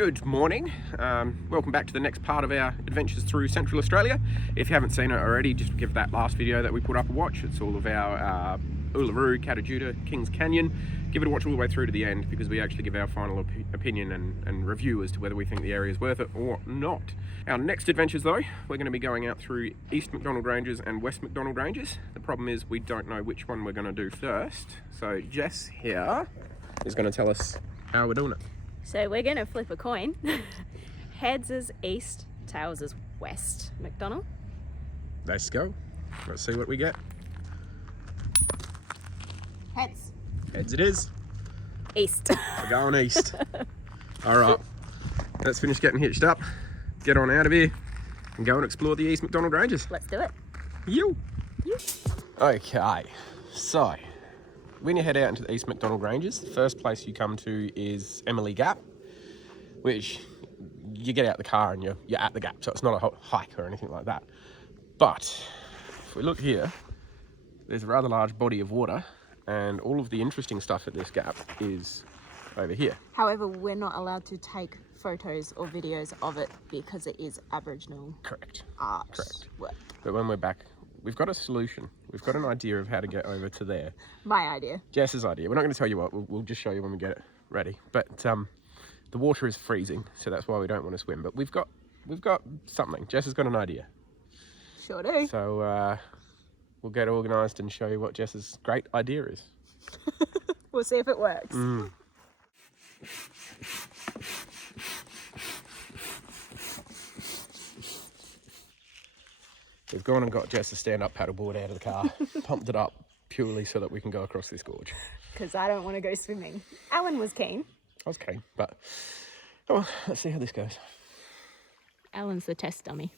Good morning. Welcome back to the next part of our adventures through Central Australia. If you haven't seen it already, just give that last video that we put up a watch. It's all of our uluru-kata, Kings Canyon. Give it a watch all the way through to the end because we actually give our final opinion and review as to whether we think the area is worth it or not. Our next adventures though, we're going to be going out through East MacDonell Ranges and West MacDonnell Ranges. The problem is we don't know which one we're going to do first. So Jess here is going to tell us how we're doing it. So we're going to flip a coin. Heads is east, tails is west MacDonnell. Let's go. Let's see what we get. Heads. Heads it is. East. We're going east. All right, let's finish getting hitched up, get on out of here and go and explore the East MacDonnell Ranges. Let's do it. You. You. Okay, so when you head out into the East MacDonnell Ranges, the first place you come to is Jessie Gap, which you get out the car and you're at the gap, so it's not a hike or anything like that. But if we look here, there's a rather large body of water and all of the interesting stuff at this gap is over here. However, we're not allowed to take photos or videos of it because it is Aboriginal art. Correct. Work. But when we're back, we've got a solution. We've got an idea of how to get over to there. My idea. Jess's idea. We're not going to tell you what. We'll just show you when we get it ready. But the water is freezing, so that's why we don't want to swim. But we've got something. Jess has got an idea. Sure do. So we'll get organised and show you what Jess's great idea is. We'll see if it works. We've gone and got Jess's stand-up paddleboard out of the car, pumped it up purely so that we can go across this gorge. Because I don't want to go swimming. Alan was keen. I was keen, but oh, well, let's see how this goes. Alan's the test dummy.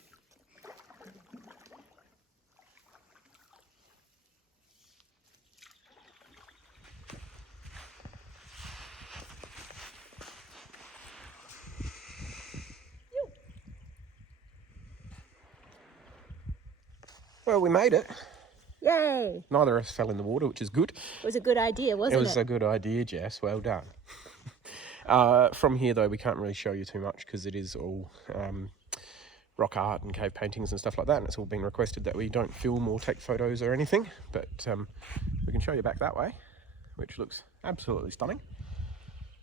Well, we made it. Yay! Neither of us fell in the water, which is good. It was a good idea, wasn't it? It was a good idea, Jess. Well done. From here, though, we can't really show you too much because it is all rock art and cave paintings and stuff like that, and it's all been requested that we don't film or take photos or anything. But we can show you back that way, which looks absolutely stunning.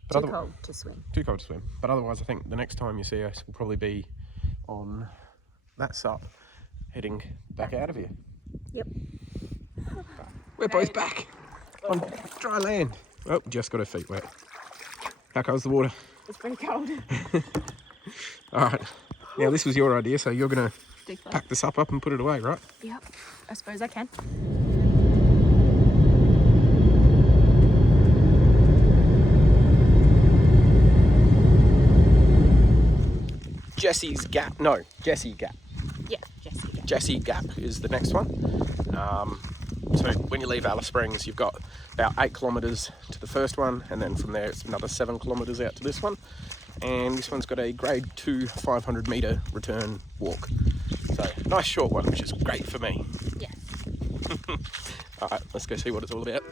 But Too cold to swim. Too cold to swim. But otherwise, I think the next time you see us will probably be on that side, heading back out of here. Yep. We're both back on dry land. Oh, just got her feet wet. How cold's the water? It's pretty cold. All right. Now, this was your idea, so you're going to pack this up and put it away, right? Yep. I suppose I can. Jessie Gap. Yeah, Jessie Gap. Jessie Gap is the next one. So when you leave Alice Springs, you've got about 8 kilometres to the first one, and then from there it's another 7 kilometres out to this one. And this one's got a grade 2 500 metre return walk. So nice short one, which is great for me. Yes. All right, let's go see what it's all about.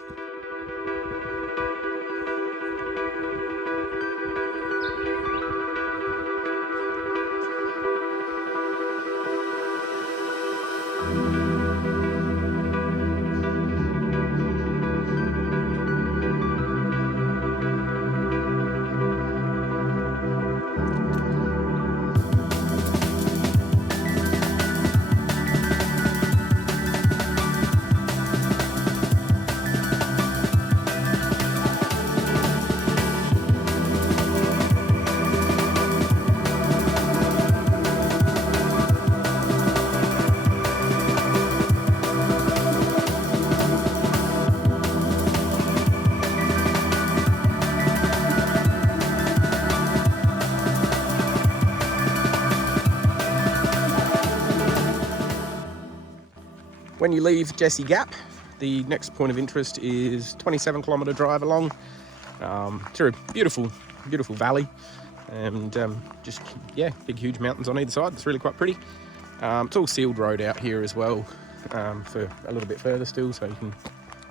When you leave Jessie Gap, the next point of interest is 27-kilometre drive along through a beautiful valley, and just big huge mountains on either side. It's really quite pretty. It's all sealed road out here as well for a little bit further still, so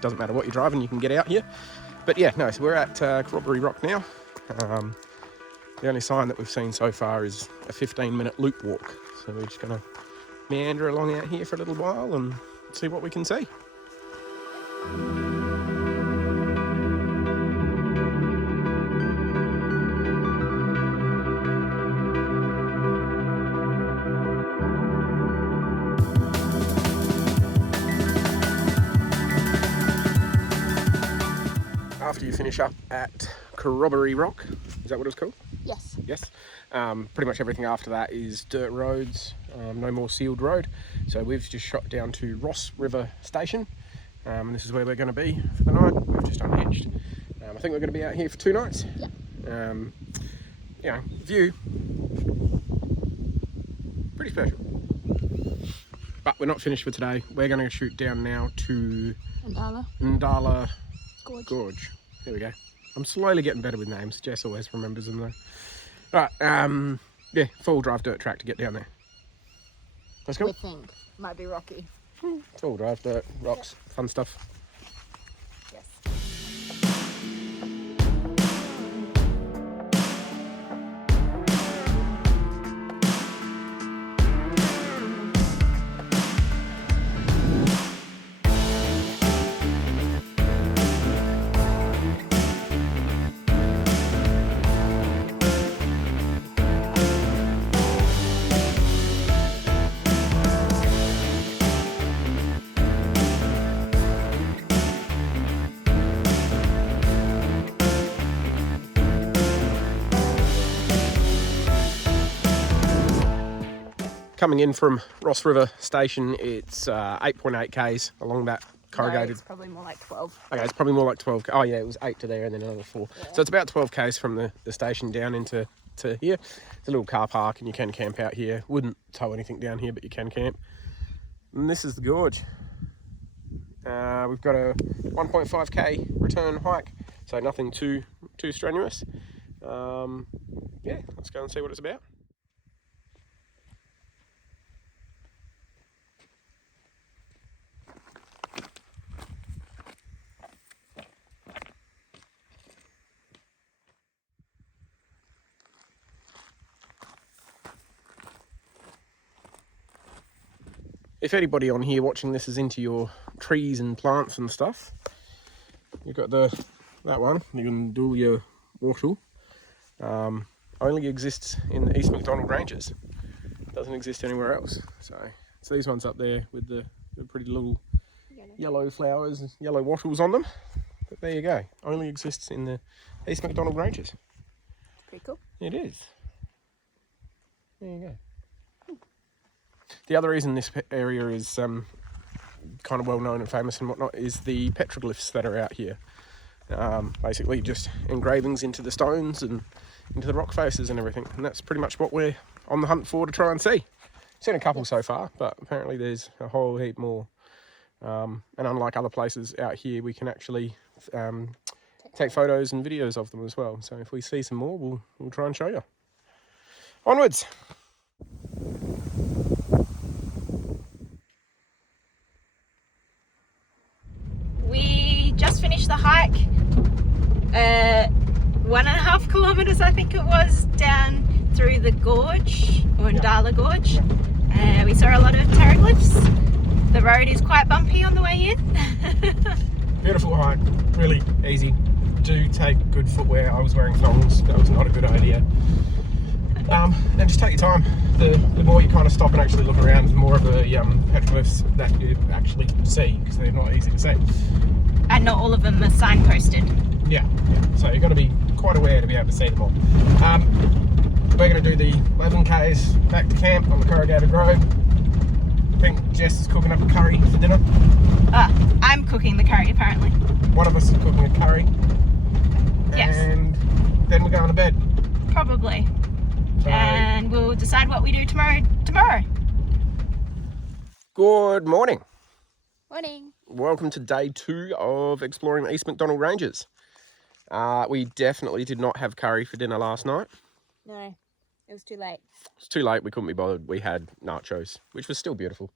doesn't matter what you're driving, you can get out here. But yeah, no, so we're at Caravan Rock now. The only sign that we've seen so far is a 15-minute loop walk. So we're just going to meander along out here for a little while and see what we can see. After you finish up at Corroboree Rock, is that what it's called? Yes. Yes. Pretty much everything after that is dirt roads, no more sealed road. So we've just shot down to Ross River Station, and this is where we're going to be for the night. We've just unhitched. I think we're going to be out here for 2 nights. Yeah. You know, view, pretty special. But we're not finished for today. We're going to shoot down now to Ndala Gorge. There we go. I'm slowly getting better with names. Jess always remembers them though. Right, yeah, 4-wheel drive dirt track to get down there. Let's go. We think might be rocky. 4-wheel drive dirt, rocks, fun stuff. Yes. Coming in from Ross River Station, it's 8.8 k's along that corrugated. No, it's probably more like 12. Okay, it's probably more like 12. Oh yeah, it was 8 to there and then another 4. Yeah. So it's about 12 k's from the station down into here. It's a little car park and you can camp out here. Wouldn't tow anything down here, but you can camp. And this is the gorge. We've got a 1.5k return hike, so nothing too strenuous. Yeah, let's go and see what it's about. If anybody on here watching this is into your trees and plants and stuff, you've got that one, the uluru-kata. Only exists in the East MacDonell Ranges. Doesn't exist anywhere else. So it's these ones up there with the pretty little yellow flowers, yellow wattles on them. But there you go. Only exists in the East MacDonell Ranges. Pretty cool. It is. There you go. The other reason this area is kind of well known and famous and whatnot is the petroglyphs that are out here. Basically just engravings into the stones and into the rock faces and everything. And that's pretty much what we're on the hunt for to try and see. Seen a couple so far, but apparently there's a whole heap more. And unlike other places out here, we can actually take photos and videos of them as well. So if we see some more, we'll try and show you. Onwards! We just finished the hike, 1.5 kilometers I think it was, down through the gorge, or Ndala Gorge. We saw a lot of pteroglyphs. The road is quite bumpy on the way in. Beautiful hike, really easy. Do take good footwear. I was wearing thongs, that was not a good idea. And just take your time. The more you kind of stop and actually look around, the more of the petroglyphs that you actually see, because they're not easy to see. And not all of them are signposted. Yeah. So you've got to be quite aware to be able to see them all. We're going to do the 11k's back to camp on the corrugated road. I think Jess is cooking up a curry for dinner. I'm cooking the curry apparently. One of us is cooking a curry. Yes. And then we're going to bed. Probably. So, and we'll decide what we do tomorrow. Good morning. Morning. Welcome to day 2 of exploring the East MacDonnell Ranges. We definitely did not have curry for dinner last night. No, it was too late. It's too late, we couldn't be bothered. We had nachos, which was still beautiful.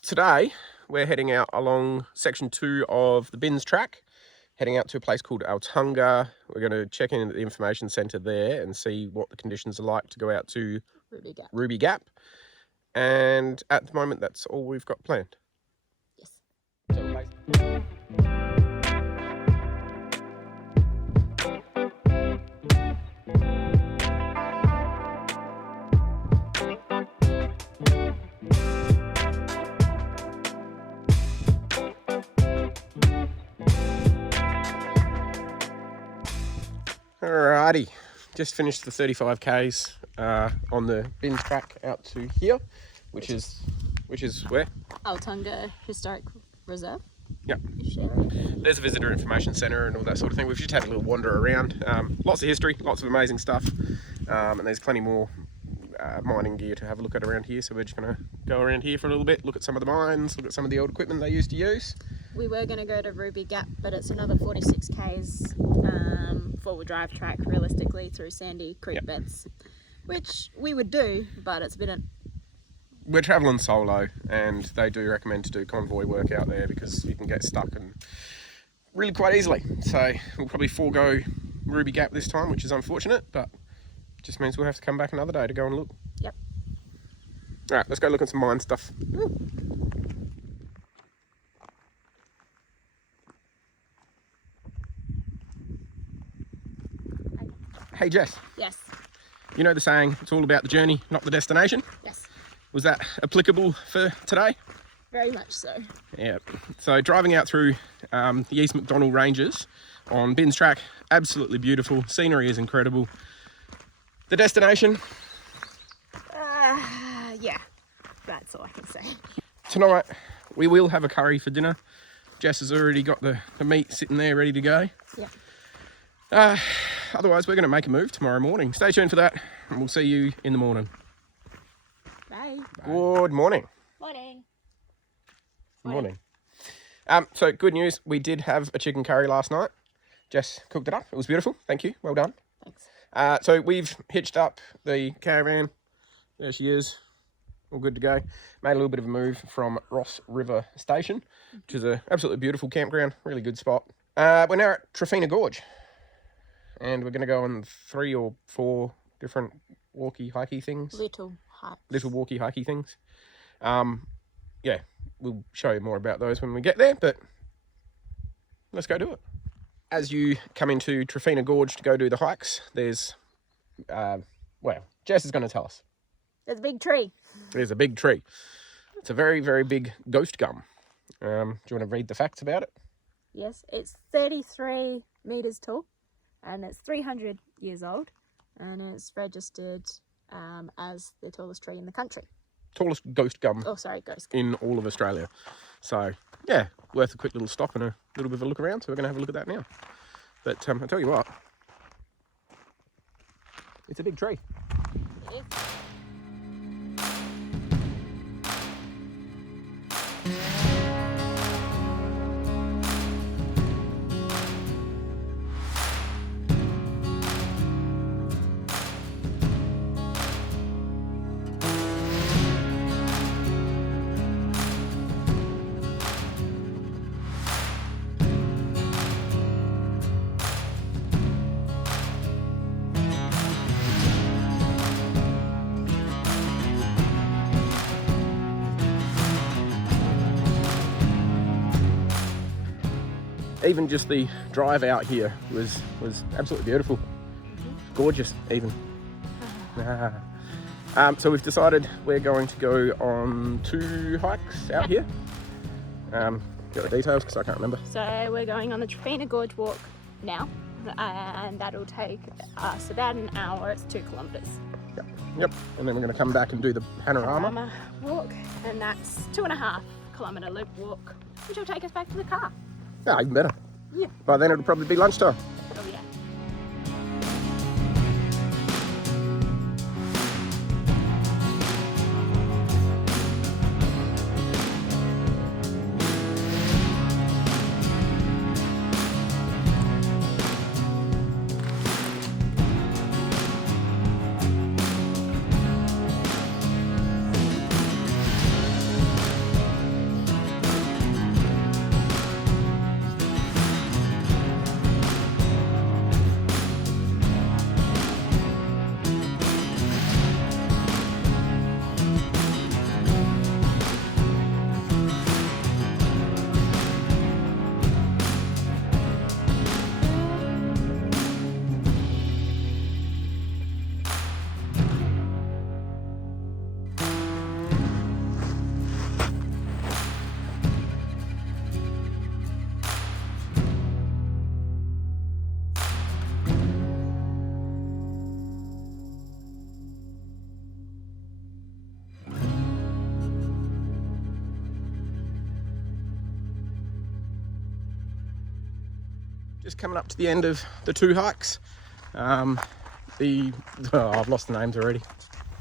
Today, we're heading out along section 2 of the Bins track. heading out to a place called Altunga. We're going to check in at the information centre there and see what the conditions are like to go out to Ruby Gap. And at the moment, that's all we've got planned. Yes. Alrighty, just finished the 35Ks on the bin track out to here, which is where? Altunga Historic Reserve. Yep. There's a visitor information centre and all that sort of thing. We've just had a little wander around. Lots of history, lots of amazing stuff, and there's plenty more mining gear to have a look at around here. So we're just going to go around here for a little bit, look at some of the mines, look at some of the old equipment they used to use. We were going to go to Ruby Gap, but it's another 46 k's four-wheel drive track, realistically, through sandy creek beds, which we would do, but it's been We're travelling solo, and they do recommend to do convoy work out there because you can get stuck and really quite easily. So we'll probably forego Ruby Gap this time, which is unfortunate, but it just means we'll have to come back another day to go and look. Yep. All right, let's go look at some mine stuff. Woo. Hey Jess. Yes. You know the saying, it's all about the journey, not the destination? Yes. Was that applicable for today? Very much so. Yeah. So driving out through the East MacDonell Ranges on Bins track, absolutely beautiful. Scenery is incredible. The destination? Yeah, that's all I can say. Tonight we will have a curry for dinner. Jess has already got the meat sitting there ready to go. Yeah. Otherwise, we're going to make a move tomorrow morning. Stay tuned for that, and we'll see you in the morning. Bye. Good morning. Morning. Morning. So good news, we did have a chicken curry last night. Jess cooked it up. It was beautiful. Thank you. Well done. Thanks. So we've hitched up the caravan. There she is. All good to go. Made a little bit of a move from Ross River Station, which is an absolutely beautiful campground. Really good spot. We're now at Trephina Gorge. And we're going to go on 3 or 4 different walkie-hikey things. Little hikes. Little walkie-hikey things. Yeah, we'll show you more about those when we get there, but let's go do it. As you come into Trephina Gorge to go do the hikes, there's, well, Jess is going to tell us. There's a big tree. There's a big tree. It's a very, very big ghost gum. Do you want to read the facts about it? Yes, it's 33 metres tall. And it's 300 years old, and it's registered as the tallest tree in the country. Tallest ghost gum. Oh, sorry, ghost gum. In all of Australia. So, yeah, worth a quick little stop and a little bit of a look around. So we're going to have a look at that now. But I'll tell you what, it's a big tree. It is. Even just the drive out here was absolutely beautiful. Gorgeous, even. So we've decided we're going to go on 2 hikes out here. Got the details because I can't remember. So we're going on the Trephina Gorge walk now, and that'll take us about an hour. It's 2 kilometres. Yep. And then we're going to come back and do the panorama walk, and that's 2.5 kilometre loop walk, which will take us back to the car. Yeah, even better. Yeah. By then it'll probably be lunchtime. Oh yeah. Just coming up to the end of the 2 hikes. I've lost the names already.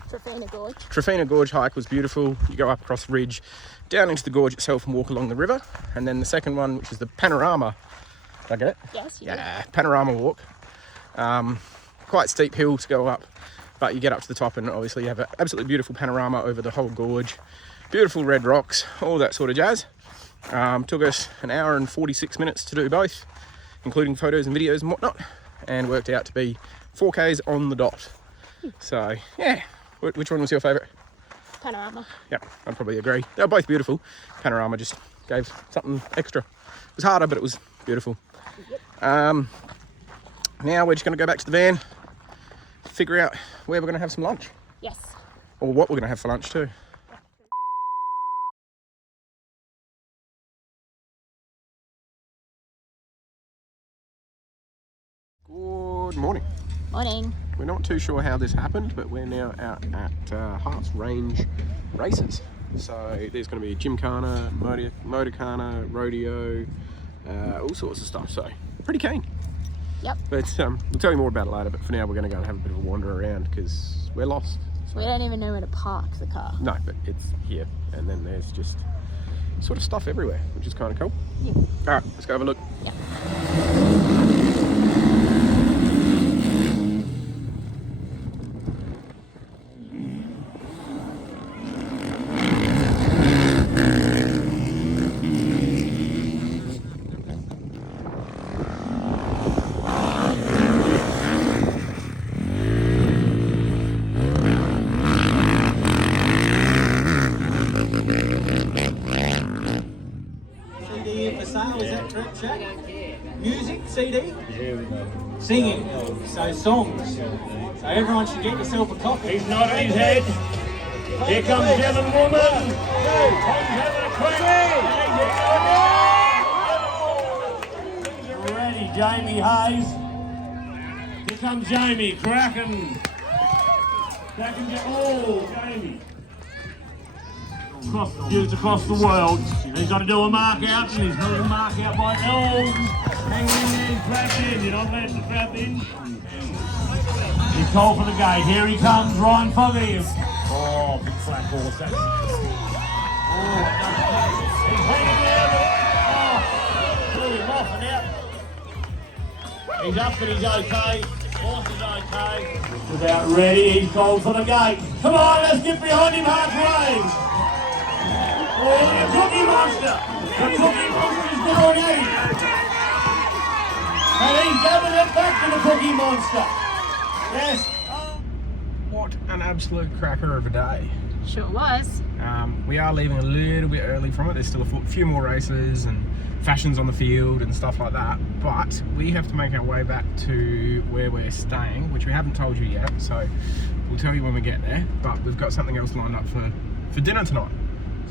Trephina Gorge. Trephina Gorge hike was beautiful. You go up across the ridge, down into the gorge itself and walk along the river. And then the second one, which is the panorama. Did I get it? Yes, you did. Panorama walk. Quite steep hill to go up, but you get up to the top and obviously you have an absolutely beautiful panorama over the whole gorge. Beautiful red rocks, all that sort of jazz. Took us an hour and 46 minutes to do both, including photos and videos and whatnot, and worked out to be 4Ks on the dot. So yeah, which one was your favourite? Panorama. Yeah, I'd probably agree. They were both beautiful. Panorama just gave something extra. It was harder, but it was beautiful. Yep. Now we're just going to go back to the van, figure out where we're going to have some lunch. Yes. Or what we're going to have for lunch too. Good morning. Morning. We're not too sure how this happened, but we're now out at Harts Range Races. So there's going to be Gymkhana, motorkhana, rodeo, all sorts of stuff. So pretty keen. Yep. But we'll tell you more about it later. But for now, we're going to go and have a bit of a wander around because we're lost. So. We don't even know where to park the car. No, but it's here, and then there's just sort of stuff everywhere, which is kind of cool. Yep. All right, let's go have a look. Yep. Music, CD? Singing. So songs. So everyone should get yourself a copy. He's nodding his head. Here comes Devon Woman. Tom's having a quick. Ready, Jamie Hayes. Here comes Jamie, cracking. Oh, Jamie. Across the world. He's got to do a mark out, and he's doing a mark out by elves. Hang in there, crash in. You're not letting the trap in. He's called for the gate. Here he comes, Ryan Foggy. Oh, big flat horse. That's... He's hanging there. Blew him off and out. He's up, but he's okay. Horse is okay. About ready. He's called for the gate. Come on, let's get behind him, Harts Range. Oh, the Cookie Monster! The Cookie Monster is going in! And he's giving it back to the Cookie Monster! Yes! What an absolute cracker of a day. Sure was. We are leaving a little bit early from it. There's still a few more races and fashions on the field and stuff like that. But we have to make our way back to where we're staying, which we haven't told you yet. So we'll tell you when we get there. But we've got something else lined up for dinner tonight.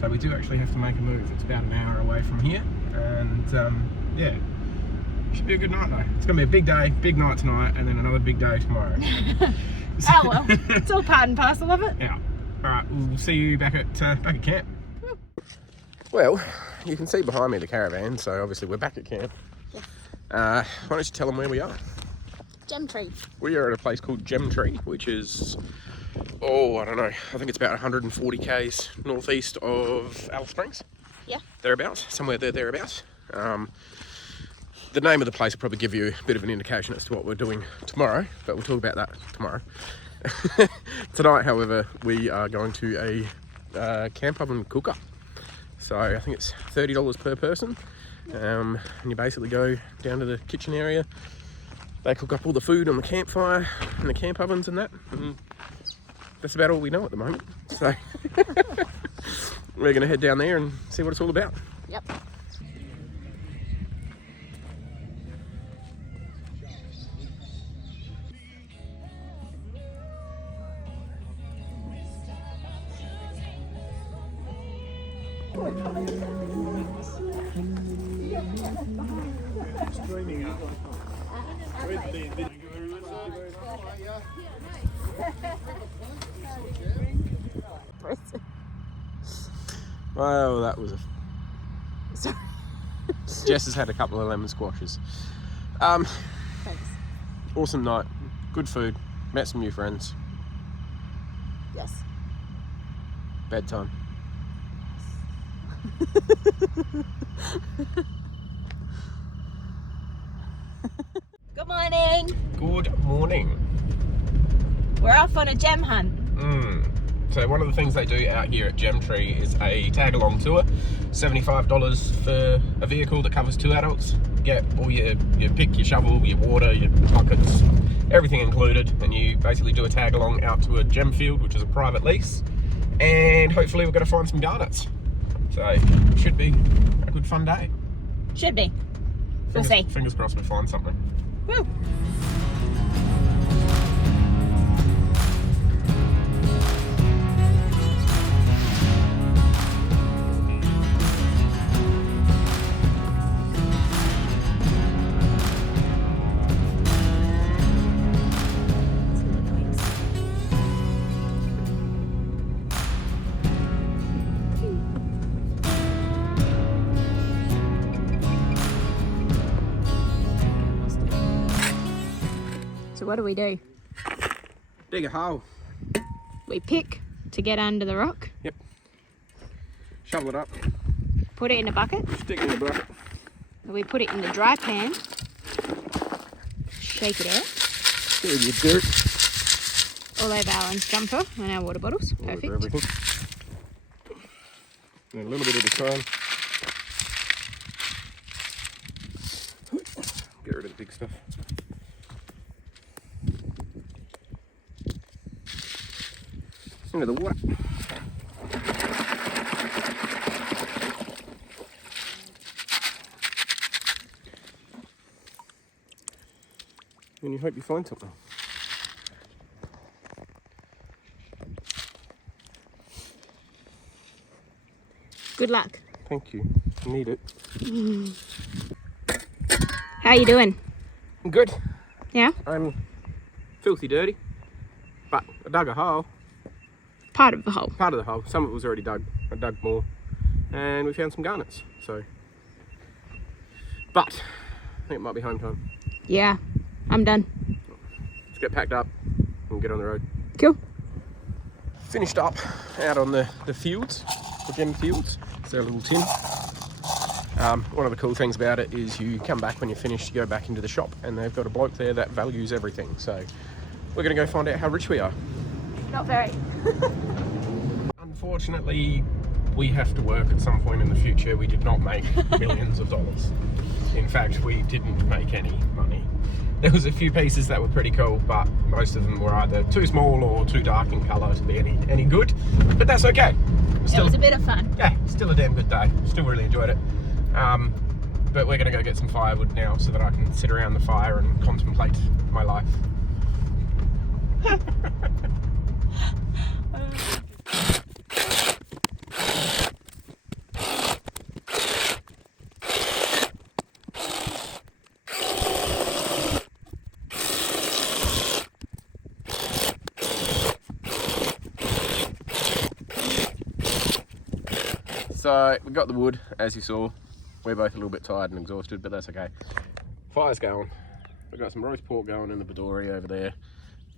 So we do actually have to make a move. It's about an hour away from here, and yeah, should be a good night though. It's gonna be a big day, big night tonight, and then another big day tomorrow. Oh well, it's all part and parcel of it. Yeah. All right, we'll see you back at camp. Well, you can see behind me the caravan, so obviously we're back at camp. Yes. Why don't you tell them where we are? Gemtree. We are at a place called Gemtree, which is, oh, I don't know, I think it's about 140 k's northeast of Alice Springs. Yeah. Thereabouts, somewhere thereabouts. The name of the place will probably give you a bit of an indication as to what we're doing tomorrow, but we'll talk about that tomorrow. Tonight, however, we are going to a camp oven cooker. So I think it's $30 per person, and you basically go down to the kitchen area. They cook up all the food on the campfire and the camp ovens and that. And that's about all we know at the moment. So we're going to head down there and see what it's all about. Yep. Well, that was a... Sorry. Jess has had a couple of lemon squashes. Thanks. Awesome night, good food, met some new friends. Yes. Bedtime. Good morning. Good morning. We're off on a gem hunt. So one of the things they do out here at Gemtree is a tag-along tour. $75 for a vehicle that covers 2 adults. Get all your pick, your shovel, your water, your buckets, everything included, and you basically do a tag-along out to a gem field, which is a private lease, and hopefully we're going to find some garnets. So it should be a good fun day. Should be. We'll see. Fingers crossed we find something. Woo. So what do? Dig a hole. We pick to get under the rock, Yep. Shovel it up. put it in a bucket, Stick it in the bucket. and we put it in the dry pan, shake it out, Fill with your dirt. all over Alan's jumper and our water bottles. All over Perfect. everything. And a little bit at a time. Get rid of the big stuff. Into the water. And you hope you find something. Good luck. Thank you. I need it. How you doing? I'm good. Yeah? I'm filthy dirty, but I dug a hole. Part of the hole. Part of the hole. Some of it was already dug. I dug more, and we found some garnets. So, but I think it might be home time. Yeah, I'm done. Let's get packed up and get on the road. Cool. Finished up out on the fields, the gem fields. It's their little tin. One of the cool things about it is you come back when you're finished, you go back into the shop, and they've got a bloke there that values everything. So we're going to go find out how rich we are. Not very. Unfortunately, we have to work at some point in the future. We did not make millions of dollars. In fact, we didn't make any money. There was a few pieces that were pretty cool, but most of them were either too small or too dark in colour to be any good. But that's okay. It was a bit of fun. Yeah, still a damn good day. Still really enjoyed it. But we're going to go get some firewood now so that I can sit around the fire and contemplate my life. So we got the wood, as you saw. We're both a little bit tired and exhausted, but that's okay. Fire's going. We've got some roast pork going in the Badori over there.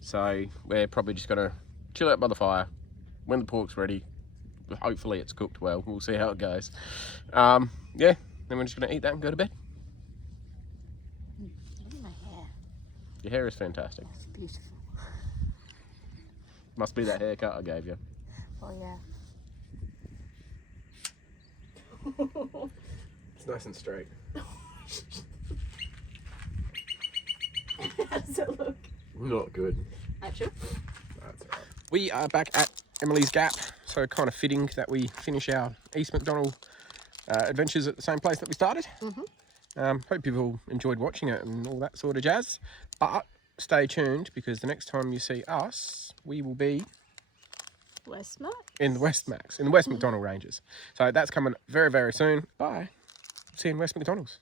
So we're probably just gonna chill out by the fire. When the pork's ready, hopefully it's cooked well. We'll see how it goes. Yeah, then we're just gonna eat that and go to bed. Look at my hair. Your hair is fantastic. It's beautiful. Must be that haircut I gave you. Oh yeah. It's nice and straight. How does it look? Not good. Actually? That's all right. We are back at Emily's Gap, so kind of fitting that we finish our East MacDonell adventures at the same place that we started. Hope you've all enjoyed watching it and all that sort of jazz. But stay tuned, because the next time you see us, we will be West Mac? in the West MacDonnell Ranges. So that's coming very, very soon. Bye. See you in West MacDonnell's.